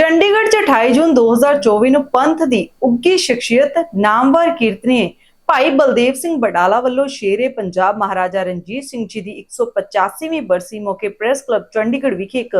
ਚੰਡੀਗੜ੍ਹ 'ਚ 28 ਜੂਨ 2024 ਨੂੰ ਪੰਥ ਦੀ ਉੱਗੀ ਸ਼ਖਸੀਅਤ, ਨਾਮਵਰ ਕੀਰਤਨੀਏ ਭਾਈ ਬਲਦੇਵ ਸਿੰਘ ਬਡਾਲਾ ਵੱਲੋਂ ਸ਼ੇਰੇ ਪੰਜਾਬ ਮਹਾਰਾਜਾ ਰਣਜੀਤ ਸਿੰਘ ਜੀ ਦੀ 185ਵੀਂ ਬਰਸੀ ਮੌਕੇ ਪ੍ਰੈਸ ਕਲੱਬ ਚੰਡੀਗੜ੍ਹ ਵਿਖੇ ਇੱਕ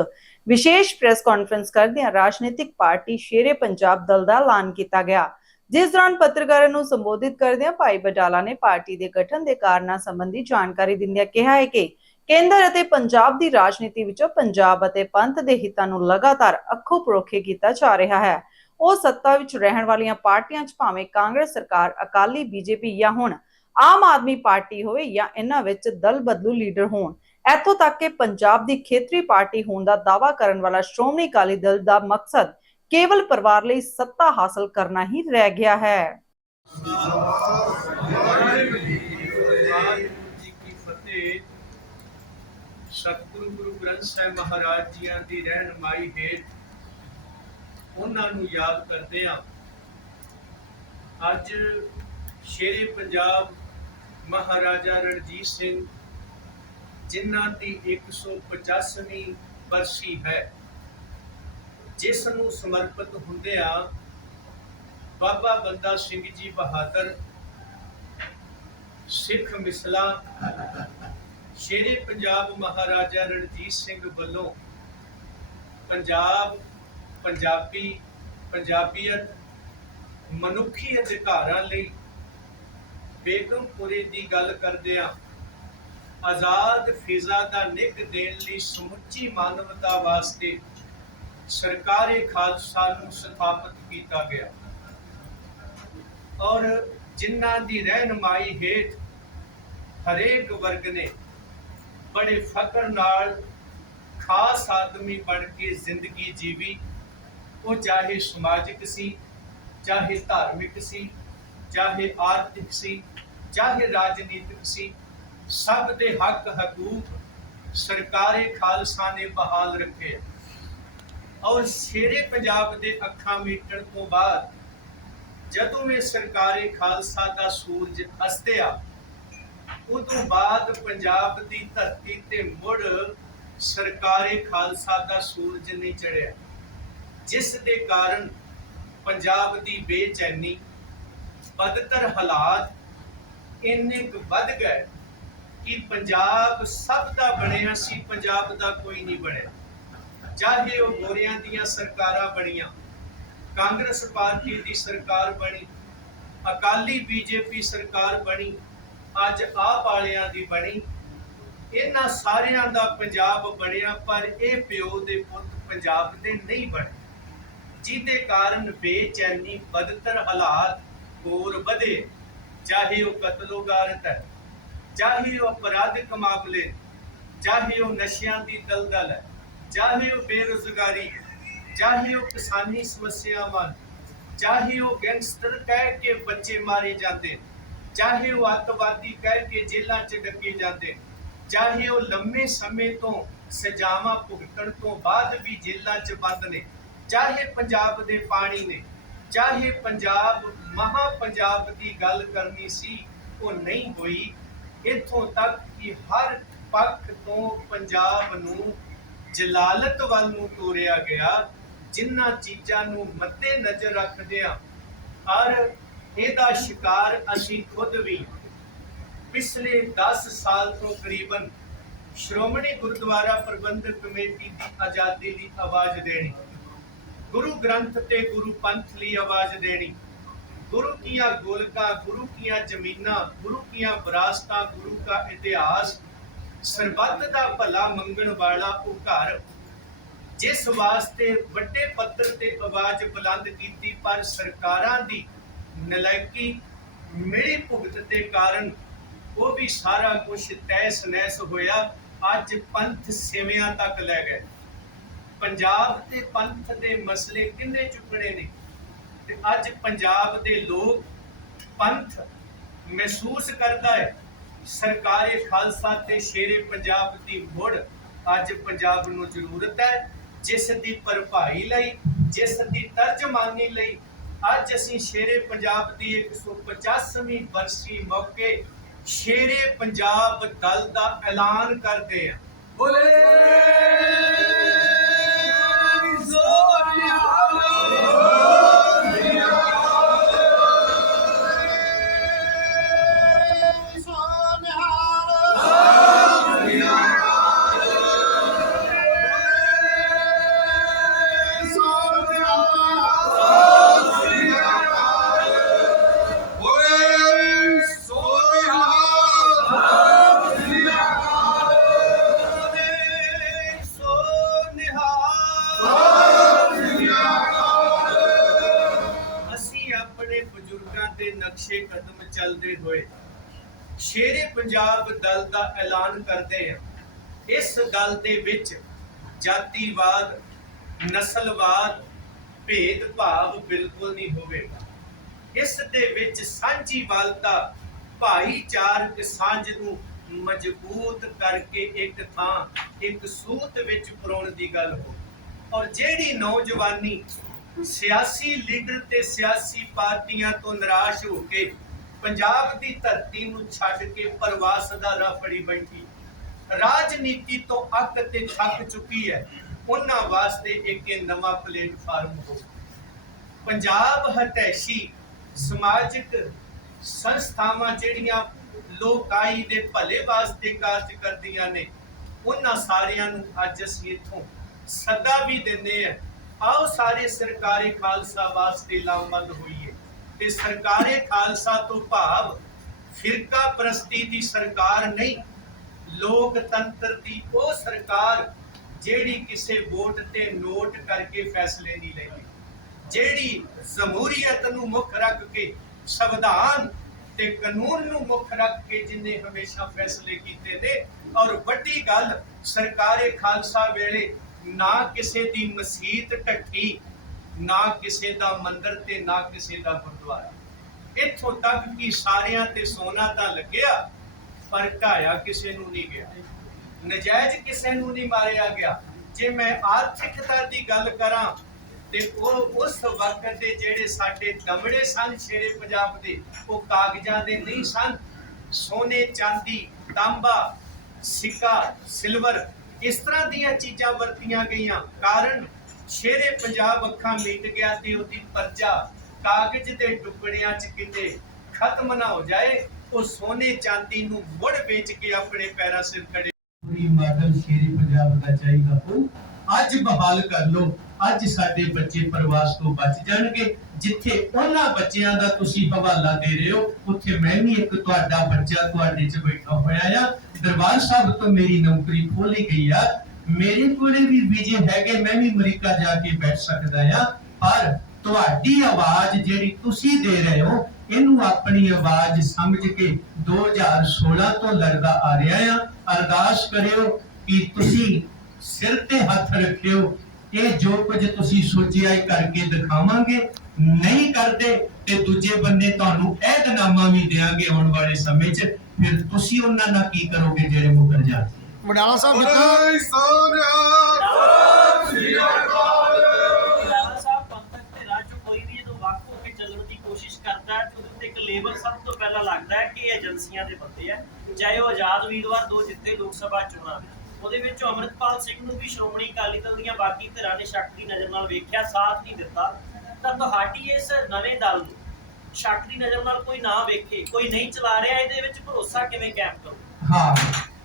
ਵਿਸ਼ੇਸ਼ ਪ੍ਰੈਸ ਕਾਨਫਰੰਸ ਕਰਦਿਆਂ ਰਾਜਨੀਤਿਕ ਪਾਰਟੀ ਸ਼ੇਰੇ ਪੰਜਾਬ ਦਲ ਦਾ ਐਲਾਨ ਕੀਤਾ ਗਿਆ। ਜਿਸ ਦੌਰਾਨ ਪੱਤਰਕਾਰਾਂ ਨੂੰ ਸੰਬੋਧਿਤ ਕਰਦਿਆਂ ਭਾਈ ਬਡਾਲਾ ਨੇ ਪਾਰਟੀ ਦੇ ਗਠਨ ਦੇ ਕਾਰਨਾਂ ਸੰਬੰਧੀ ਜਾਣਕਾਰੀ ਦਿੰਦਿਆਂ ਕਿਹਾ ਹੈ ਕਿ ਕੇਂਦਰ ਅਤੇ ਪੰਜਾਬ ਦੀ ਰਾਜਨੀਤੀ ਵਿੱਚੋਂ ਪੰਜਾਬ ਅਤੇ ਪੰਥ ਦੇ ਹਿੱਤਾਂ ਨੂੰ ਲਗਾਤਾਰ ਅੱਖੋਂ ਪਰੋਖੇ ਕੀਤਾ ਜਾ ਰਿਹਾ ਹੈ। ਉਹ ਸੱਤਾ ਵਿੱਚ ਰਹਿਣ ਵਾਲੀਆਂ ਪਾਰਟੀਆਂ 'ਚ ਭਾਵੇਂ ਕਾਂਗਰਸ ਸਰਕਾਰ, ਅਕਾਲੀ ਬੀਜੇਪੀ ਜਾਂ ਹੁਣ ਆਮ ਆਦਮੀ ਪਾਰਟੀ ਹੋਵੇ ਜਾਂ ਇਹਨਾਂ ਵਿੱਚ ਦਲ ਬਦਲੂ ਲੀਡਰ ਹੋਣ, ਇੱਥੋਂ ਤੱਕ ਕਿ ਪੰਜਾਬ ਦੀ ਖੇਤਰੀ ਪਾਰਟੀ ਹੋਣ ਦਾ ਦਾਅਵਾ ਕਰਨ ਵਾਲਾ ਸ਼੍ਰੋਮਣੀ ਅਕਾਲੀ ਦਲ ਦਾ ਮਕਸਦ ਕੇਵਲ ਪਰਿਵਾਰ ਲਈ ਸੱਤਾ ਹਾਸਲ ਕਰਨਾ ਹੀ ਰਹਿ ਗਿਆ ਹੈ ਵਾਹਿਗੁਰੂ ਜੀ ਕੀ ਫਤਿਹ ਸਤਿਗੁਰੂ ਗੁਰੂ ਗ੍ਰੰਥ ਸਾਹਿਬ ਮਹਾਰਾਜ ਜੀਆਂ ਦੀ ਰਹਿਨਮਾਈ ਹੇਠ ਉਹਨਾਂ ਨੂੰ ਯਾਦ ਕਰਦੇ ਹਾਂ। ਅੱਜ ਸ਼ੇਰੇ ਪੰਜਾਬ ਮਹਾਰਾਜਾ ਰਣਜੀਤ ਸਿੰਘ ਜਿਨ੍ਹਾਂ ਦੀ 150ਵੀਂ ਬਰਸੀ ਹੈ, ਜਿਸ ਨੂੰ ਸਮਰਪਿਤ ਹੁੰਦਿਆਂ ਬਾਬਾ ਬੰਦਾ ਸਿੰਘ ਜੀ ਬਹਾਦਰ, ਸਿੱਖ ਮਿਸਲਾ ਸ਼ੇਰੇ ਪੰਜਾਬ ਮਹਾਰਾਜਾ ਰਣਜੀਤ ਸਿੰਘ ਵੱਲੋਂ ਪੰਜਾਬ, ਪੰਜਾਬੀ, ਪੰਜਾਬੀਅਤ, ਮਨੁੱਖੀ ਅਧਿਕਾਰਾਂ ਲਈ ਬੇਗਮਪੁਰੇ ਦੀ ਗੱਲ ਕਰਦਿਆਂ ਆਜ਼ਾਦ ਫਿਜ਼ਾ ਦਾ ਨਿੱਘ ਦੇਣ ਲਈ ਸਮੁੱਚੀ ਮਾਨਵਤਾ ਵਾਸਤੇ ਸਰਕਾਰੇ ਖਾਲਸਾ ਨੂੰ ਸਥਾਪਿਤ ਕੀਤਾ ਗਿਆ। ਔਰ ਜਿਨ੍ਹਾਂ ਦੀ ਰਹਿਨਮਾਈ ਹੇਠ ਹਰੇਕ ਵਰਗ ਨੇ ਬੜੇ ਫਕਰ ਨਾਲ ਖਾਸ ਆਦਮੀ ਬਣ ਕੇ ਜ਼ਿੰਦਗੀ ਜੀਵੀ। ਉਹ ਚਾਹੇ ਸਮਾਜਿਕ ਸੀ, ਚਾਹੇ ਧਾਰਮਿਕ ਸੀ, ਚਾਹੇ ਆਰਥਿਕ ਸੀ, ਚਾਹੇ ਰਾਜਨੀਤਿਕ ਸੀ, ਸਭ ਦੇ ਹੱਕ ਹਕੂਕ ਸਰਕਾਰੇ ਖਾਲਸਾ ਨੇ ਬਹਾਲ ਰੱਖੇ। ਔਰ ਸ਼ੇਰੇ ਪੰਜਾਬ ਦੇ ਅੱਖਾਂ ਮੀਟਣ ਤੋਂ ਬਾਅਦ ਜਦੋਂ ਇਹ ਸਰਕਾਰੀ ਖਾਲਸਾ ਦਾ ਸੂਰਜ ਅਸਤਿਆ ਉਦੋਂ ਬਾਅਦ ਪੰਜਾਬ ਦੀ ਧਰਤੀ ਤੇ ਮੁੜ ਸਰਕਾਰੀ ਖਾਲਸਾ ਦਾ ਸੂਰਜ ਨਹੀਂ ਚੜਿਆ। ਜਿਸ ਦੇ ਕਾਰਨ ਪੰਜਾਬ ਦੀ ਬੇਚੈਨੀ, ਬਦਤਰ ਹਾਲਾਤ ਇੰਨੇ ਕੁ ਵੱਧ ਗਏ ਕਿ ਪੰਜਾਬ ਸਭ ਦਾ ਬਣਿਆ ਸੀ, ਪੰਜਾਬ ਦਾ ਕੋਈ ਨਹੀਂ ਬਣਿਆ। ਚਾਹੇ ਉਹ ਗੋਰਿਆਂ ਦੀਆਂ ਸਰਕਾਰਾਂ ਬਣੀਆਂ, ਕਾਂਗਰਸ ਪਾਰਟੀ ਦੀ ਸਰਕਾਰ ਬਣੀ, ਅਕਾਲੀ ਬੀਜੇਪੀ ਸਰਕਾਰ ਬਣੀ ਅੱਜ ਆਪ ਵਾਲਿਆਂ ਦੀ ਬਣੀ। ਇਹਨਾਂ ਸਾਰਿਆਂ ਦਾ ਪੰਜਾਬ ਬਣਿਆ, ਪਰ ਇਹ ਪਿਓ ਦੇ ਪੁੱਤ ਪੰਜਾਬ ਦੇ ਨਹੀਂ ਬਣੇ। ਜਿਹਦੇ ਕਾਰਨ ਬੇਚੈਨੀ, ਬਦਤਰ ਹਾਲਾਤ ਹੋਰ ਵਧੇ। ਚਾਹੇ ਉਹ ਕਤਲੋਗਾਰਤ ਹੈ ਚਾਹੇ ਉਹ ਅਪਰਾਧਿਕ ਮਾਮਲੇ, ਚਾਹੇ ਉਹ ਨਸ਼ਿਆਂ ਦੀ ਦਲਦਲ ਹੈ ਚਾਹੇ ਉਹ ਬੇਰੁਜ਼ਗਾਰੀ ਹੈ ਚਾਹੇ ਉਹ ਕਿਸਾਨੀ ਸਮੱਸਿਆਵਾਂ, ਚਾਹੇ ਉਹ ਗੈਂਗਸਟਰ ਕਹਿ ਕੇ ਬੱਚੇ ਮਾਰੇ ਜਾਂਦੇ। ਚਾਹੇ ਉਹ ਅੱਤਵਾਦੀ ਕਹਿ ਕੇ ਜੇਲ੍ਹਾਂ 'ਚ ਡੱਕੇ ਜਾਂਦੇ, ਚਾਹੇ ਉਹ ਲੰਮੇ ਸਮੇਂ ਤੋਂ ਸਜ਼ਾਵਾਂ ਭੁਗਤਣ ਤੋਂ ਬਾਅਦ ਵੀ ਜੇਲ੍ਹਾਂ 'ਚ ਬੰਦ ਨੇ, ਚਾਹੇ ਪੰਜਾਬ ਦੇ ਪਾਣੀ ਨੇ, ਚਾਹੇ ਪੰਜਾਬ ਮਹਾ ਪੰਜਾਬ ਦੀ ਗੱਲ ਕਰਨੀ ਸੀ, ਉਹ ਨਹੀਂ ਹੋਈ। ਇੱਥੋਂ ਤੱਕ ਕਿ ਹਰ ਪੱਖ ਤੋਂ ਪੰਜਾਬ ਨੂੰ ਜਲਾਲਤ ਵੱਲ ਨੂੰ ਤੋਰਿਆ ਗਿਆ ਜਿਨ੍ਹਾਂ ਚੀਜ਼ਾਂ ਨੂੰ ਮੱਦੇ ਨਜ਼ਰ ਰੱਖਦਿਆਂ ਔਰ ਇਹਦਾ ਸ਼ਿਕਾਰ ਅਸੀਂ ਖੁਦ ਵੀ। ਪਿਛਲੇ 10 ਸਾਲ ਤੋਂ ਕਰੀਬਨ ਸ਼੍ਰੋਮਣੀ ਗੁਰਦੁਆਰਾ ਪ੍ਰਬੰਧਕ ਕਮੇਟੀ ਦੀ ਆਜ਼ਾਦੀ ਲਈ ਆਵਾਜ਼ ਦੇਣੀ, ਗੁਰੂ ਗ੍ਰੰਥ ਤੇ ਗੁਰੂ ਪੰਥ ਲਈ ਆਵਾਜ਼ ਦੇਣੀ, ਗੁਰੂ ਕੀਆਂ ਗੋਲਕਾਂ, ਗੁਰੂ ਕੀਆਂ ਜ਼ਮੀਨਾਂ, ਗੁਰੂ ਕੀਆਂ ਵਿਰਾਸਤਾਂ, ਗੁਰੂ ਦਾ ਇਤਿਹਾਸ, ਸਰਬੱਤ ਦਾ ਭਲਾ ਮੰਗਣ ਵਾਲਾ ਉਹ ਘਰ, ਜਿਸ ਵਾਸਤੇ ਵੱਡੇ ਪੱਧਰ ਤੇ ਆਵਾਜ਼ ਬੁਲੰਦ ਕੀਤੀ ਪਰ ਸਰਕਾਰਾਂ ਦੀ ਨਲਾਇਕੀ ਮਿਲੀ ਭੁਗਤ ਦੇ ਕਾਰਨ ਉਹ ਵੀ ਸਾਰਾ ਕੁਝ ਤੈਸ ਨੈਸ ਹੋਇਆ। ਅੱਜ ਪੰਥ ਸਿਵਿਆਂ ਤੱਕ ਲੈ ਗਏ। ਪੰਜਾਬ ਤੇ ਪੰਥ ਦੇ ਮਸਲੇ ਕਿੰਨੇ ਚੁੱਕਣੇ ਨੇ? ਤੇ ਅੱਜ ਪੰਜਾਬ ਦੇ ਲੋਕ ਪੰਥ ਮਹਿਸੂਸ ਕਰਦਾ ਹੈ, ਸਰਕਾਰੀ ਖਾਲਸਾ ਤੇ ਸ਼ੇਰੇ ਪੰਜਾਬ ਦੀ ਮੁੜ ਅੱਜ ਪੰਜਾਬ ਨੂੰ ਜ਼ਰੂਰਤ ਹੈ। ਜਿਸ ਦੀ ਭਰਪਾਈ ਲਈ, ਜਿਸ ਦੀ ਤਰਜਮਾਨੀ ਲਈ ਅੱਜ ਅਸੀਂ ਸ਼ੇਰੇ ਪੰਜਾਬ ਦੀ 150ਵੀਂ ਬਰਸੀ ਮੌਕੇ ਸ਼ੇਰੇ ਪੰਜਾਬ ਦਲ ਦਾ ਐਲਾਨ ਕਰਦੇ ਹਾਂ। ਬੋਲੇ! ਪੰਜਾਬ ਦਲ ਦਾ ਐਲਾਨ ਕਰਦੇ ਆ। ਇਸ ਦਲ ਦੇ ਵਿੱਚ ਜਾਤੀਵਾਦ, ਨਸਲਵਾਦ, ਭੇਦਭਾਵ ਬਿਲਕੁਲ ਨਹੀਂ ਹੋਵੇਗਾ। ਇਸ ਦੇ ਵਿੱਚ ਸਾਂਝੀਵਾਲਤਾ ਭਾਈਚਾਰਕ ਸਾਂਝ ਨੂੰ ਮਜ਼ਬੂਤ ਕਰਕੇ ਇੱਕ ਥਾਂ, ਇੱਕ ਸੂਤ ਵਿੱਚ ਪਰੋਣ ਦੀ ਗੱਲ ਹੋ ਔਰ ਜਿਹੜੀ ਨੌਜਵਾਨੀ ਸਿਆਸੀ ਲੀਡਰ ਤੇ ਸਿਆਸੀ ਪਾਰਟੀਆਂ ਤੋਂ ਨਿਰਾਸ਼ ਹੋ ਕੇ ਪੰਜਾਬ ਦੀ ਧਰਤੀ ਨੂੰ ਛੱਡ ਕੇ ਪ੍ਰਵਾਸ ਦਾ ਰਾਹ ਫੜੀ ਬੈਠੀ। ਰਾਜਨੀਤੀ ਤੋਂ ਅੱਕ ਤੇ ਥੱਕ ਚੁੱਕੀ ਹੈ। ਉਹਨਾਂ ਵਾਸਤੇ ਇੱਕ ਨਵਾਂ ਪਲੇਟਫਾਰਮ ਹੋ। ਪੰਜਾਬ ਹਤੈਸ਼ੀ ਸਮਾਜਿਕ ਸੰਸਥਾਵਾਂ ਜਿਹੜੀਆਂ ਲੋਕਾਈ ਦੇ ਭਲੇ ਵਾਸਤੇ ਕਾਰਜ ਕਰਦੀਆਂ ਨੇ, ਉਹਨਾਂ ਸਾਰਿਆਂ ਨੂੰ ਅੱਜ ਅਸੀਂ ਇੱਥੋਂ ਸੱਦਾ ਵੀ ਦਿੰਦੇ ਆ ਆਓ ਸਾਰੇ ਸਰਕਾਰੀ ਖਾਲਸਾ ਵਾਸਤੇ ਲਾਮਬੰਦ ਹੋਈ ਤੇ ਸਰਕਾਰੇ ਖਾਲਸਾ ਤੋਂ ਭਾਵ ਫਿਰਕਾ ਪ੍ਰਸਤੀ ਦੀ ਸਰਕਾਰ ਨਹੀਂ, ਲੋਕਤੰਤਰ ਦੀ ਉਹ ਸਰਕਾਰ ਜਿਹੜੀ ਕਿਸੇ ਵੋਟ ਤੇ ਨੋਟ ਕਰਕੇ ਫੈਸਲੇ ਨਹੀਂ ਲੈਂਦੀ, ਜਿਹੜੀ ਜਮਹੂਰੀਅਤ ਨੂੰ ਮੁੱਖ ਰੱਖ ਕੇ, ਸੰਵਿਧਾਨ ਤੇ ਕਾਨੂੰਨ ਨੂੰ ਮੁੱਖ ਰੱਖ ਕੇ ਜਿੰਨੇ ਹਮੇਸ਼ਾ ਫੈਸਲੇ ਕੀਤੇ ਨੇ, ਔਰ ਵੱਡੀ ਗੱਲ ਸਰਕਾਰੇ ਖਾਲਸਾ ਵੇਲੇ ਨਾ ਕਿਸੇ ਦੀ ਮਸੀਤ ਢੱਠੀ ਨਾ ਕਿਸੇ ਦਾ ਮੰਦਿਰ ਤੇ ਨਾ ਕਿਸੇ ਦਾ ਗੁਰਦੁਆਰਾ। ਇੱਥੋਂ ਤੱਕ ਕਿ ਸਾਰਿਆਂ ਤੇ ਸੋਨਾ ਤਾਂ ਲੱਗਿਆ, ਪਰ ਢਾਇਆ ਕਿਸੇ ਨੂੰ ਨਹੀਂ ਗਿਆ। ਨਜਾਇਜ਼ ਕਿਸੇ ਨੂੰ ਨਹੀਂ ਮਾਰਿਆ ਗਿਆ। ਜੇ ਮੈਂ ਆਰਥਿਕਤਾ ਦੀ ਗੱਲ ਕਰਾਂ, ਤੇ ਉਹ ਉਸ ਵਕਤ ਦੇ ਜਿਹੜੇ ਸਾਡੇ ਦਮੜੇ ਸਨ ਸ਼ੇਰੇ ਪੰਜਾਬ ਦੇ, ਉਹ ਕਾਗਜ਼ਾਂ ਦੇ ਨਹੀਂ ਸਨ। ਸੋਨੇ, ਚਾਂਦੀ, ਤਾਂਬਾ, ਸਿੱਕਾ, ਸਿਲਵਰ, ਇਸ ਤਰ੍ਹਾਂ ਦੀਆਂ ਚੀਜ਼ਾਂ ਵਰਤੀਆਂ ਗਈਆਂ। ਕਾਰਨ ਸ਼ੇਰੇ ਪੰਜਾਬ ਅੱਖਾਂ ਮੀਟ ਗਿਆ ਤੇ ਉਹਦੀ ਪਰਚਾ ਕਾਗਜ਼ ਦੇ ਟੁਕੜਿਆਂ 'ਚ ਕਿਤੇ ਖਤਮ ਨਾ ਹੋ ਜਾਏ, ਉਹ ਸੋਨੇ ਚਾਂਦੀ ਨੂੰ ਮੁੜ ਵੇਚ ਕੇ ਆਪਣੇ ਪੈਰਾਂ ਸਿਰ ਖੜੇ। ਪੂਰੀ ਮਾਡਲ ਸ਼ੇਰੀ ਪੰਜਾਬ ਦਾ ਚਾਹੀਦਾ ਹੋ ਅੱਜ ਬਹਾਲ ਕਰ ਲਓ। ਅੱਜ ਸਾਡੇ ਬੱਚੇ ਪ੍ਰਵਾਸ ਤੋਂ ਬਚ ਜਾਣਗੇ। ਜਿੱਥੇ ਉਹਨਾਂ ਬੱਚਿਆਂ ਦਾ ਤੁਸੀਂ ਹਵਾਲਾ ਦੇ ਰਹੇ ਹੋ, ਉੱਥੇ ਮੈਂ ਵੀ ਇੱਕ ਤੁਹਾਡਾ ਬੱਚਾ ਤੁਹਾਡੇ 'ਚ ਬੈਠਾ ਹੋਇਆ ਆ। ਦਰਬਾਰ ਸਾਹਿਬ ਤੋਂ ਮੇਰੀ ਨੌਕਰੀ ਖੋਲੀ ਗਈ ਆ। ਮੇਰੇ ਕੋਲੇ ਵੀ ਵੀਜ਼ੇ ਹੈਗੇ, ਮੈਂ ਵੀ ਅਮਰੀਕਾ ਜਾ ਕੇ ਬੈਠ ਸਕਦਾ ਆ ਪਰ ਤੁਹਾਡੀ ਆਵਾਜ਼ ਜਿਹੜੀ ਤੁਸੀਂ ਦੇ ਰਹੇ ਹੋ, ਇਹਨੂੰ ਆਪਣੀ ਆਵਾਜ਼ ਸਮਝ ਕੇ 2016 ਤੋਂ ਲੜਦਾ ਆ ਰਿਹਾ ਆ ਅਰਦਾਸ ਕਰਿਓ ਕਿ ਤੁਸੀਂ ਸਿਰ ਤੇ ਹੱਥ ਰੱਖਿਓ, ਇਹ ਜੋ ਕੁਝ ਤੁਸੀਂ ਸੋਚਿਆ ਇਹ ਕਰਕੇ ਦਿਖਾਵਾਂਗੇ। ਨਹੀਂ ਕਰਦੇ ਤੇ ਦੂਜੇ ਬੰਨੇ ਤੁਹਾਨੂੰ ਐਦਨਾਮਾ ਵੀ ਦੇਾਂਗੇ ਆਉਣ ਵਾਲੇ ਸਮੇਂ 'ਚ। ਫਿਰ ਤੁਸੀਂ ਉਹਨਾਂ ਨਾਲ ਕੀ ਕਰੋਗੇ, ਜਿਹੜੇ ਮੁਕਰ ਜਾਣ ਮਡਾਲਾ ਸਾਹਿਬ ਸੋਨਿਆ ਲਾਲਾ ਸਾਹਿਬ ਪੰਥਕ ਤੇ ਰਾਜ ਚੋਂ ਕੋਈ ਵੀ ਜਦੋਂ ਵੱਖ ਹੋ ਕੇ ਚੱਲਣ ਦੀ ਕੋਸ਼ਿਸ਼ ਕਰਦਾ ਹੈ ਤੇ ਉਹਦੇ ਤੇ ਇੱਕ ਲੇਬਲ ਸਭ ਤੋਂ ਪਹਿਲਾਂ ਲੱਗਦਾ ਹੈ ਕਿ ਇਹ ਏਜੰਸੀਆਂ ਦੇ ਬੰਦੇ ਆ। ਚਾਹੇ ਉਹ ਆਜ਼ਾਦ ਉਮੀਦਵਾਰ ਦੋ ਜਿੱਤੇ ਲੋਕ ਸਭਾ ਚੋਣਾਂ ਵਿੱਚ ਉਹਦੇ ਵਿੱਚ ਅਮਰਿਤਪਾਲ ਸਿੰਘ ਨੂੰ ਵੀ ਸ਼੍ਰੋਮਣੀ ਅਕਾਲੀ ਦਲ ਦੀਆਂ ਬਾਕੀ ਧਿਰਾਂ ਨੇ ਸ਼ੱਕ ਦੀ ਨਜ਼ਰ ਨਾਲ ਵੇਖਿਆ ਸਾਥ ਨਹੀਂ ਦਿੱਤਾ। ਤਾਂ ਤੁਹਾਡੀ ਇਸ ਨਵੇਂ ਦਲ ਨੂੰ ਸ਼ੱਕ ਦੀ ਨਜ਼ਰ ਨਾਲ ਕੋਈ ਨਾ ਵੇਖੇ ਕੋਈ ਨਹੀਂ ਚਲਾ ਰਿਹਾ ਇਹਦੇ ਵਿੱਚ ਭਰੋਸਾ ਕਿਵੇਂ ਕਾਇਮ ਕਰੋ ਹਾਂ।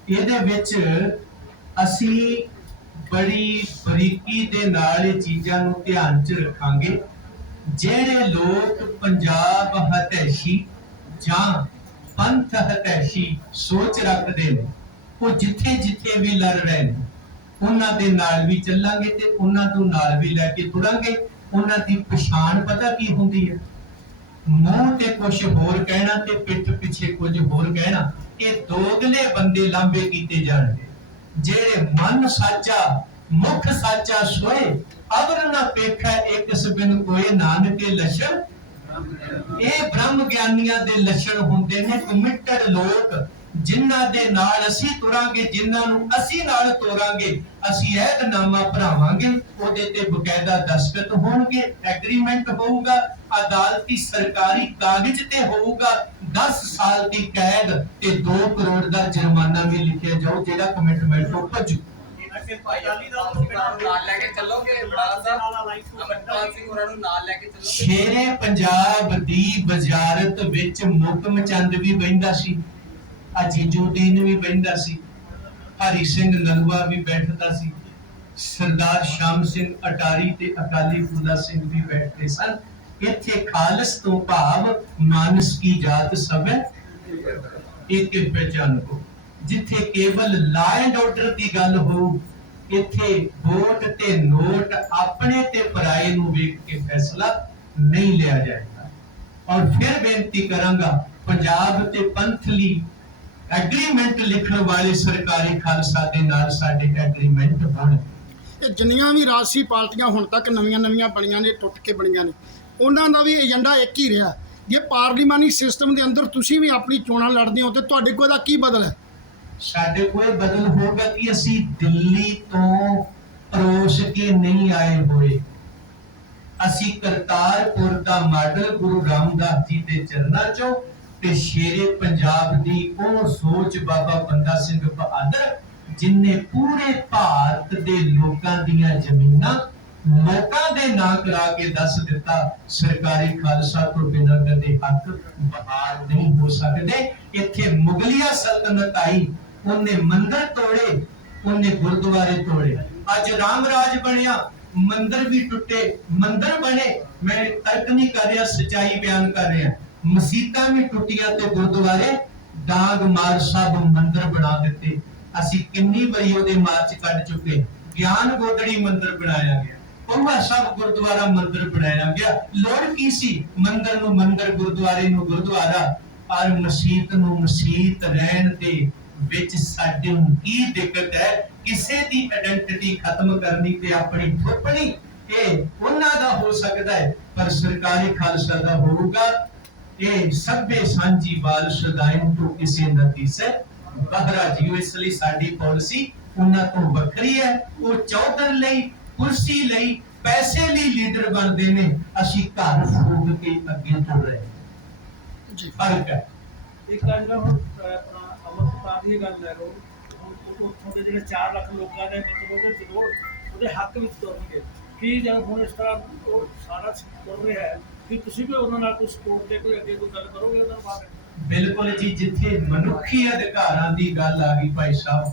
ਇਹਦੇ ਵਿੱਚ ਅਸੀਂ ਬੜੀ ਬਰੀਕੀ ਦੇ ਨਾਲ ਇਹ ਚੀਜ਼ਾਂ ਨੂੰ ਧਿਆਨ 'ਚ ਰੱਖਾਂਗੇ। ਜਿਹੜੇ ਲੋਕ ਪੰਜਾਬ ਹਤੈਸ਼ੀ ਜਾਂ ਪੰਥ ਹਤੈਸ਼ੀ ਸੋਚ ਰੱਖਦੇ ਨੇ, ਉਹ ਜਿੱਥੇ ਜਿੱਥੇ ਵੀ ਲੜ ਰਹੇ ਨੇ, ਉਹਨਾਂ ਦੇ ਨਾਲ ਵੀ ਚੱਲਾਂਗੇ ਤੇ ਉਹਨਾਂ ਤੋਂ ਨਾਲ ਵੀ ਲੈ ਕੇ ਤੁਰਾਂਗੇ। ਉਹਨਾਂ ਦੀ ਪਛਾਣ ਪਤਾ ਕੀ ਹੁੰਦੀ ਹੈ? ਮੂੰਹ ਤੇ ਕੁਝ ਹੋਰ ਕਹਿਣਾ ਤੇ ਪਿੱਠ ਪਿੱਛੇ ਕੁਝ ਹੋਰ ਕਹਿਣਾ। ਇਹ ਦੋਗਲੇ ਬੰਦੇ ਲਾਂਬੇ ਕੀਤੇ ਜਾਣਗੇ। ਜਿਹੜੇ ਮਨ ਸਾਚਾ, ਮੁਖ ਸਾਚਾ ਸੋਏ, ਅਵਰ ਨਾ ਪੇਖਾ, ਇੱਕ ਸਬਿਨ ਕੋਏ ਨਾਨਕੇ ਲਛਣ। ਇਹ ਬ੍ਰਹਮ ਗਿਆਨੀਆਂ ਦੇ ਲੱਛਣ ਹੁੰਦੇ ਨੇ ਕਮਿਟਡ ਲੋਕ, ਜਿਨ੍ਹਾਂ ਦੇ ਨਾਲ ਅਸੀਂ ਤੁਰਾਂਗੇ, ਜਿਨ੍ਹਾਂ ਨੂੰ ਅਸੀਂ ਨਾਲ ਤੋਰਾਂਗੇ, ਅਸੀਂ ਐਤਨਾਮਾ ਭਰਾਵਾਂਗੇ, ਉਹਦੇ ਤੇ ਬਕਾਇਦਾ ਦਸਤਖਤ ਹੋਣਗੇ, ਐਗਰੀਮੈਂਟ ਹੋਊਗਾ, ਅਦਾਲਤੀ ਸਰਕਾਰੀ ਕਾਗਜ਼ ਤੇ ਹੋਊਗਾ 10 ਸਾਲ ਦੀ ਕੈਦ ਤੇ 2 ਕਰੋੜ ਦਾ ਜੁਰਮਾਨਾ ਵੀ ਲਿਖਿਆ ਜਾਊ ਜਿਹੜਾ ਕਮਿਟਮੈਂਟ ਤੋਂ ਭੱਜੂ। ਕਿ ਭਾਈ ਅਲੀ ਦਾ ਤੋਂ ਬਿਨਾਂ ਨਾਲ ਲੈ ਕੇ ਚੱਲੋਗੇ ਬੜਾ ਸਾਹਿਬ ਸਾਹਿਬ ਅਮਰਪਾਲ ਸਿੰਘ ਹੋਰਾਂ ਨੂੰ ਨਾਲ ਲੈ ਕੇ ਚੱਲੋਗੇ? ਸ਼ੇਰੇ ਪੰਜਾਬ ਦੀ ਵਜ਼ਾਰਤ ਵਿੱਚ ਮੁਕਮ ਚੰਦ ਵੀ ਬੈਠਾ ਸੀ ਅਜੀਜੁਦੀਨ ਵੀ ਬੈਠਾ ਸੀ ਹਰੀ ਸਿੰਘ ਨਲਵਾ ਵੀ ਬੈਠਦਾ ਸੀ ਸਰਦਾਰ ਸ਼ਾਮ ਸਿੰਘ ਅਟਾਰੀ ਤੇ ਅਕਾਲੀ ਫੂਲਾ ਸਿੰਘ ਵੀ ਬੈਠਦੇ ਸਨ। ਇੱਥੇ ਖਾਲਸ ਤੋਂ ਭਾਵ ਮਾਨਸ ਕੀ ਜਾਤ ਸਭ ਇੱਕ ਪਹਿਚਾਨ ਕੋ। ਜਿੱਥੇ ਕੇਵਲ ਲਾ ਐਂਡ ਆਰਡਰ ਦੀ ਗੱਲ ਹੋ ਇੱਥੇ ਵੋਟ ਤੇ ਨੋਟ ਆਪਣੇ ਤੇ ਪਰਾਏ ਨੂੰ ਵੇਖ ਕੇ ਫੈਸਲਾ ਨਹੀਂ ਲਿਆ ਜਾਏਗਾ। ਔਰ ਫਿਰ ਬੇਨਤੀ ਕਰਾਂਗਾ, ਪੰਜਾਬ ਤੇ ਪੰਥ ਐਗਰੀਮੈਂਟ ਲਿਖਣ ਵਾਲੇ ਸਰਕਾਰੀ ਖਾਲਸਾ ਦੇ ਨਾਲ ਸਾਡੇ ਐਗਰੀਮੈਂਟ ਹੋਣ ਜਿੰਨੀਆਂ ਵੀ ਰਾਜਸੀ ਪਾਰਟੀਆਂ ਹੁਣ ਤੱਕ ਨਵੀਆਂ-ਨਵੀਆਂ ਬਣੀਆਂ ਨੇ, ਟੁੱਟ ਕੇ ਬਣੀਆਂ ਨੇ ਉਹਨਾਂ ਦਾ ਵੀ ਏਜੰਡਾ ਇੱਕ ਹੀ ਰਿਹਾ। ਜੇ ਪਾਰਲੀਮਾਨੀ ਸਿਸਟਮ ਦੇ ਅੰਦਰ ਤੁਸੀਂ ਵੀ ਆਪਣੀ ਚੋਣਾਂ ਲੜਦੇ ਹੋ, ਤੇ ਤੁਹਾਡੇ ਕੋਲ ਦਾ ਕੀ ਬਦਲ ਹੈ? ਸਾਡੇ ਕੋਲ ਬਦਲ ਹੋਗਾ ਕਿ ਅਸੀਂ ਦਿੱਲੀ ਤੋਂ ਪਰੋਸ ਕੇ ਨਹੀਂ ਆਏ ਹੋਏ। ਅਸੀਂ ਕਰਤਾਰਪੁਰ ਦਾ ਮਾਡਲ ਗੁਰੂ ਰਾਮਦਾਸ ਜੀ ਦੇ ਚਰਨਾਂ ਚੋਂ ਤੇ ਸ਼ੇਰੇ ਪੰਜਾਬ ਦੀ ਉਹ ਸੋਚ ਬਾਬਾ ਬੰਦਾ ਸਿੰਘ ਬਹਾਦਰ ਜਿਨਨੇ ਪੂਰੇ ਭਾਰਤ ਦੇ ਲੋਕਾਂ ਦੀਆਂ ਜ਼ਮੀਨਾਂ ਲੋਕਾਂ ਦੇ ਨਾਂ ਕਰਾ ਕੇ ਦੱਸ ਦਿੱਤਾ, ਸਰਕਾਰੀ ਖਾਲਸਾ ਤੋਂ ਬਿਨਾਂ ਕਦੇ ਹੱਕ ਬਹਾਲ ਨਹੀਂ ਹੋ ਸਕਦੇ। ਇੱਥੇ ਮੁਗਲਿਆ ਸਲਤਨਤ ਆਈ, ਉਹਨੇ ਮੰਦਰ ਤੋੜੇ, ਉਹਨੇ ਗੁਰਦੁਆਰੇ ਤੋੜੇ। ਅੱਜ ਰਾਮ ਰਾਜ ਬਣਿਆ, ਮੰਦਰ ਵੀ ਟੁੱਟੇ, ਮੰਦਰ ਬਣੇ। ਮੈਂ ਤਰਕ ਨਹੀਂ ਕਰ ਰਿਹਾ, ਸਚਾਈ ਬਿਆਨ ਕਰ ਰਿਹਾ। ਮਸੀਤਾਂ ਵੀ ਟੁੱਟੀਆਂ ਤੇ ਗੁਰਦੁਆਰੇ, ਡਾਂਗ ਮਾਰ ਸਭ ਮੰਦਰ ਬਣਾ ਦਿੱਤੇ। ਅਸੀਂ ਕਿੰਨੀ ਵਾਰੀ ਉਹਦੇ ਮਾਰਚ ਕੱਢ ਚੁੱਕੇ। ਗਿਆਨ ਗੋਦੜੀ ਮੰਦਰ ਬਣਾਇਆ ਗਿਆ। ਪਊਆ ਸਾਹਿਬ ਗੁਰਦੁਆਰਾ ਮੰਦਰ ਬਣਾਇਆ ਗਿਆ। ਲੋੜ ਕੀ ਸੀ? ਮੰਦਰ ਨੂੰ ਮੰਦਰ, ਗੁਰਦੁਆਰੇ ਨੂੰ ਗੁਰਦੁਆਰਾ। ਔਰ ਮਸਜਿਦ ਨੂੰ ਮਸਜਿਦ ਰਹਿਣ ਦੇ ਵਿੱਚ ਸਾਡੇ ਨੂੰ ਕੀ ਦਿੱਕਤ ਹੈ? ਕਿਸੇ ਦੀ ਆਇਡੈਂਟੀਟੀ ਖਤਮ ਕਰਨੀ ਤੇ ਆਪਣੀ ਥੋਪਣੀ ਇਹ ਉਹਨਾਂ ਦਾ ਹੋ ਸਕਦਾ ਹੈ। ਪਰ ਸਰਕਾਰੀ ਖਾਲਸਾ ਦਾ ਹੋਊਗਾ। ਇਹ ਸਭੇ ਸਾਂਝੀ ਬਾਲ ਸਦਾਇਨ ਤੋਂ ਕਿਸੇ ਨਦੀ ਬਹਰਾ ਜੀਓ। ਇਸ ਲਈ ਸਾਡੀ ਪਾਲਿਸੀ ਉਹਨਾਂ ਤੋਂ ਵੱਖਰੀ ਹੈ। ਉਹ ਚੌਧਰ ਲਈ ਕੁਰਸੀ ਲਈ ਪੈਸੇ ਲਈ ਲੀਡਰ ਬਣਦੇ ਨੇ ਅਸੀਂ ਘਰ ਫੂਕ ਕੇ ਅੱਗੇ ਤੁਰ ਰਹੇ ਹਾਂ। ਜੀ। ਫ਼ਰਕ ਹੈ। ਇੱਕ ਗੱਲ ਹੁਣ ਅਹ, ਆਪਣਾ ਅਮਰਪਾਲ ਦੀ ਗੱਲ ਹੁਣ ਉਹ- ਉੱਥੋਂ ਦੇ ਜਿਹੜੇ 4 ਲੱਖ ਲੋਕਾਂ ਨੇ ਮਤਲਬ ਉਹਦੇ ਜ਼ਰੂਰ ਉਹਦੇ ਹੱਕ ਵਿੱਚ ਤੁਰਨਗੇ। ਕੀ ਜਦ ਹੁਣ ਇਸ ਤਰ੍ਹਾਂ ਉਹ ਸਾਰਾ ਤੁਰ ਰਿਹਾ ਹੈ ਕਿ ਤੁਸੀਂ ਵੀ ਉਹਨਾਂ ਨਾਲ ਕੋਈ ਸਪੋਰਟ ਤੇ ਕੋਈ ਅੱਗੇ ਕੋਈ ਗੱਲ ਕਰੋਗੇ ਉਹਨਾਂ ਬਿਲਕੁਲ ਜੀ ਜਿੱਥੇ ਮਨੁੱਖੀ ਅਧਿਕਾਰਾਂ ਦੀ ਗੱਲ ਆ ਗਈ ਭਾਈ ਸਾਹਿਬ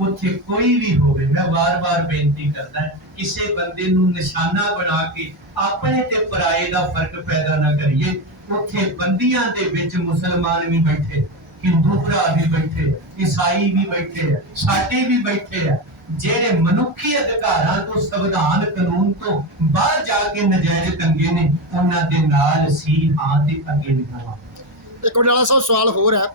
ਉੱਥੇ ਕੋਈ ਵੀ ਹੋਵੇ, ਮੈਂ ਵਾਰ-ਵਾਰ ਬੇਨਤੀ ਕਰਦਾ ਕਿਸੇ ਬੰਦੇ ਨੂੰ ਨਿਸ਼ਾਨਾ ਬਣਾ ਕੇ ਆਪਣੇ ਤੇ ਪਰਾਏ ਦਾ ਫ਼ਰਕ ਪੈਦਾ ਨਾ ਕਰੀਏ। ਉੱਥੇ ਬੰਦੀਆਂ ਦੇ ਵਿੱਚ ਮੁਸਲਮਾਨ ਵੀ ਬੈਠੇ, ਹਿੰਦੂ ਭਰਾ ਵੀ ਬੈਠੇ, ਈਸਾਈ ਵੀ ਬੈਠੇ ਆ ਸਾਡੇ ਵੀ ਬੈਠੇ ਆ, ਜਿਹੜੇ ਮਨੁੱਖੀ ਅਧਿਕਾਰਾਂ ਤੋਂ, ਸੰਵਿਧਾਨ ਕਾਨੂੰਨ ਤੋਂ ਬਾਹਰ ਜਾ ਕੇ ਨਜਾਇਜ਼ ਕੰਗੇ ਨੇ, ਉਹਨਾਂ ਦੇ ਨਾਲ ਸੀ ਹਾਂ ਤੇ ਅੱਗੇ ਨਿਕਲਵਾ ਇੱਕ ਵਡਾਲਾ ਸਾਹਿਬ, ਸਵਾਲ ਹੋਰ ਹੈ।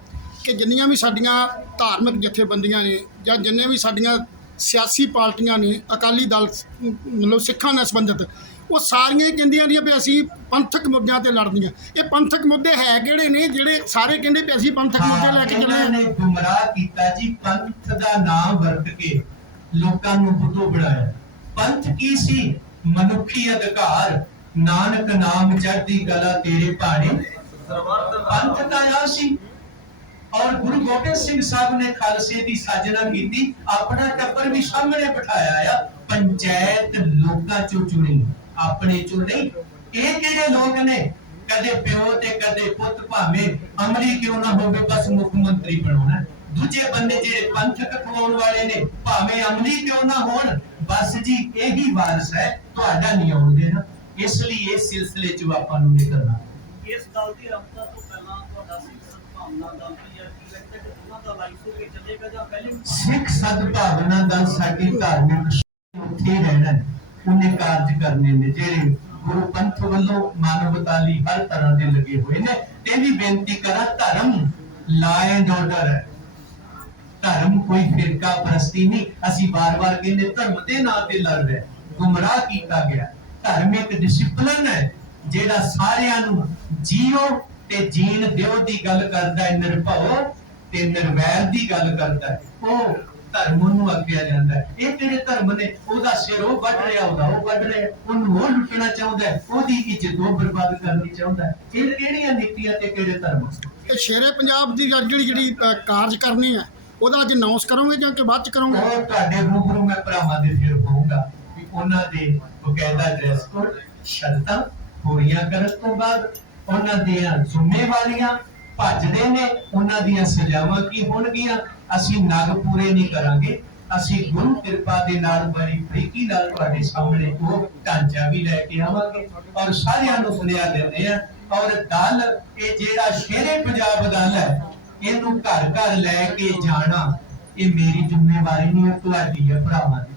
ਕਿ ਜਿੰਨੀਆਂ ਵੀ ਸਾਡੀਆਂ ਧਾਰਮਿਕ ਜਥੇਬੰਦੀਆਂ ਨੇ ਜਾਂ ਜਿੰਨੇ ਵੀ ਸਾਡੀਆਂ ਸਿਆਸੀ ਪਾਰਟੀਆਂ ਨੇ, ਅਕਾਲੀ ਦਲ, ਮਤਲਬ ਸਿੱਖਾਂ ਨਾਲ ਸੰਬੰਧਿਤ, ਉਹ ਸਾਰੀਆਂ ਕਹਿੰਦੀਆਂ ਨੇ ਵੀ ਅਸੀਂ ਪੰਥਕ ਮੁੱਦਿਆਂ ਤੇ ਲੜਦੀਆਂ ਇਹ ਪੰਥਕ ਮੁੱਦੇ ਹੈ ਕਿਹੜੇ ਨੇ, ਜਿਹੜੇ ਸਾਰੇ ਕਹਿੰਦੇ ਵੀ ਅਸੀਂ ਪੰਥਕ ਮੁੱਦੇ ਲੈ ਕੇ ਚੱਲੇ ਨੇ ਗੁੰਮਰਾਹ ਕੀਤਾ ਜੀ, ਪੰਥ ਦਾ ਨਾਮ ਵਰਤ ਕੇ ਲੋਕਾਂ ਨੂੰ ਬੁੱਧੂ ਬਣਾਇਆ। ਪੰਥ ਕੀ ਸੀ? ਮਨੁੱਖੀ ਅਧਿਕਾਰ। ਨਾਨਕ ਨਾਮ ਚੜ੍ਹਦੀ ਕਲਾ ਤੇਰੇ ਭਾਣੇ। ਪੰਥ ਦਾ ਆ ਸੀ। ਔਰ ਗੁਰੂ ਗੋਬਿੰਦ ਸਿੰਘ ਸਾਹਿਬ ਨੇ ਖਾਲਸੇ ਦੀ ਸਾਜਨਾ ਕੀਤੀ, ਆਪਣਾ ਟੱਬਰ ਵੀ ਸਾਹਮਣੇ ਬਿਠਾਇਆ ਆ, ਪੰਚਾਇਤ ਲੋਕਾਂ ਚੋਂ ਚੁਣੀ, ਆਪਣੇ ਚੋਂ ਨਹੀਂ, ਇਹ ਕਿਹੜੇ ਲੋਕ ਨੇ? ਕਦੇ ਪਿਓ ਤੇ ਕਦੇ ਪੁੱਤ, ਭਾਵੇਂ ਅਮਰੀ ਕਿਉਂ ਨਾ ਹੋਵੇ, ਬਸ ਮੁੱਖ ਮੰਤਰੀ ਬਣਾਉਣਾ। ਦੂਜੇ ਬੰਦੇ ਜਿਹੜੇ ਪੰਥਕ ਖਵਾਉਣ ਵਾਲੇ ਨੇ, ਭਾਵੇਂ ਅਮਲੀ ਕਿਉਂ ਨਾ ਹੋਣ, ਬਸ ਜੀ, ਇਹੀ ਵਾਰਸ ਹੈ, ਤੁਹਾਡਾ ਨਹੀਂ ਆਉਣ ਦੇਣਾ। ਇਸ ਲਈ ਇਸ ਸਿਲਸਿਲੇ 'ਚ ਆਪਾਂ ਨੂੰ ਨਿਕਲਣਾ। ਇਸ ਗੱਲ ਦੀ ਰਫਤਾਰ ਤੋਂ ਪਹਿਲਾਂ ਤੁਹਾਡਾ ਸਿੱਖ ਸਿੱਖ ਸਦਭਾਵਨਾ ਦਾ ਸਾਡੀ ਧਾਰਮਿਕ ਉੱਥੇ ਰਹਿਣਾ ਉਹਨੇ ਕਾਰਜ ਕਰਨੇ ਨੇ, ਜਿਹੜੇ ਗੁਰੂ ਪੰਥ ਵੱਲੋਂ ਮਾਨਵਤਾ ਲਈ ਹਰ ਤਰ੍ਹਾਂ ਦੇ ਲੱਗੇ ਹੋਏ ਨੇ। ਤੇ ਵੀ ਬੇਨਤੀ ਕਰਾਂ, ਧਰਮ ਲਾ ਆਰਡਰ ਹੈ। ਧਰਮ ਕੋਈ ਫਿਰਕਾ ਪ੍ਰਸਤੀ ਨਹੀਂ। ਅਸੀਂ ਵਾਰ-ਵਾਰ ਕਹਿੰਦੇ, ਧਰਮ ਦੇ ਨਾਂ ਤੇ ਲੜ ਰਹੇ ਗੁੰਮਰਾਹ ਕੀਤਾ ਗਿਆ ਧਰਮ ਇੱਕ ਡਿਸਪਲਿਨ ਹੈ, ਜਿਹੜਾ ਸਾਰਿਆਂ ਨੂੰ ਜੀਓ ਤੇ ਜੀਣ ਦਿਓ ਦੀ ਗੱਲ ਕਰਦਾ ਹੈ ਨਿਰਭਉ ਤੇ ਨਿਰਵੈਰ ਦੀ ਗੱਲ ਕਰਦਾ ਹੈ। ਉਹ ਧਰਮ ਨੂੰ ਆਖਿਆ ਜਾਂਦਾ ਹੈ। ਇਹ ਕਿਹੜੇ ਧਰਮ ਨੇ? ਉਹਦਾ ਸਿਰ ਉਹ ਵੱਢ ਰਿਹਾ ਉਹਦਾ ਉਹ ਵੱਢ ਰਿਹਾ। ਉਹਨੂੰ ਉਹ ਲੁੱਟਣਾ ਚਾਹੁੰਦਾ ਹੈ ਉਹਦੀ ਇੱਜ਼ਤ ਉਹ ਬਰਬਾਦ ਕਰਨੀ ਚਾਹੁੰਦਾ ਹੈ। ਇਹ ਕਿਹੜੀਆਂ ਨੀਤੀਆਂ ਤੇ ਕਿਹੜੇ ਧਰਮ ਇਹ ਸ਼ੇਰੇ ਪੰਜਾਬ ਦੀ ਜਿਹੜੀ ਜਿਹੜੀ ਕਾਰਜ ਕਰਨੀ ਹੈ ਉਹਦਾ ਅੱਜ ਅਨਾਉਂਸ ਕਰੋਗੇ ਜਾਂ ਕਿ ਬਾਅਦ ਚ ਕਰੋਗੇ? ਉਹ ਤੁਹਾਡੇ ਰੂਬਰੂ ਮੈਂ ਭਰਾਵਾਂ ਦੇ ਫਿਰ ਹੋਊਗਾ ਕਿ ਉਹਨਾਂ ਦੇ ਬਕਾਇਦਾ ਡਰੈਸ ਕੋਡ ਸ਼ਰਤਾਂ ਪੂਰੀਆਂ ਕਰਨ ਤੋਂ ਬਾਅਦ ਉਹਨਾਂ ਦੀਆਂ ਜ਼ਿੰਮੇਵਾਰੀਆਂ ਭੱਜਦੇ ਨੇ, ਉਹਨਾਂ ਦੀਆਂ ਸਜ਼ਾਵਾਂ ਕੀ ਹੋਣਗੀਆਂ? ਅਸੀਂ ਨਗ ਪੂਰੇ ਨਹੀਂ ਕਰਾਂਗੇ। ਅਸੀਂ ਗੁਰੂ ਕਿਰਪਾ ਦੇ ਨਾਲ ਬੜੀ ਬਰੀਕੀ ਨਾਲ ਤੁਹਾਡੇ ਸਾਹਮਣੇ ਉਹ ਢਾਂਚਾ ਵੀ ਲੈ ਕੇ ਆਵਾਂਗੇ ਔਰ ਸਾਰਿਆਂ ਨੂੰ ਸੁਨੇਹਾ ਦਿੰਦੇ ਆ ਔਰ ਦਲ ਇਹ ਜਿਹੜਾ ਸ਼ੇਰੇ ਪੰਜਾਬ ਦਲ ਹੈ, ਇਹਨੂੰ ਘਰ ਘਰ ਲੈ ਕੇ ਜਾਣਾ, ਇਹ ਮੇਰੀ ਜ਼ਿੰਮੇਵਾਰੀ ਨਹੀਂ ਹੈ ਤੁਹਾਡੀ ਹੈ ਭਰਾਵਾਂ ਦੀ।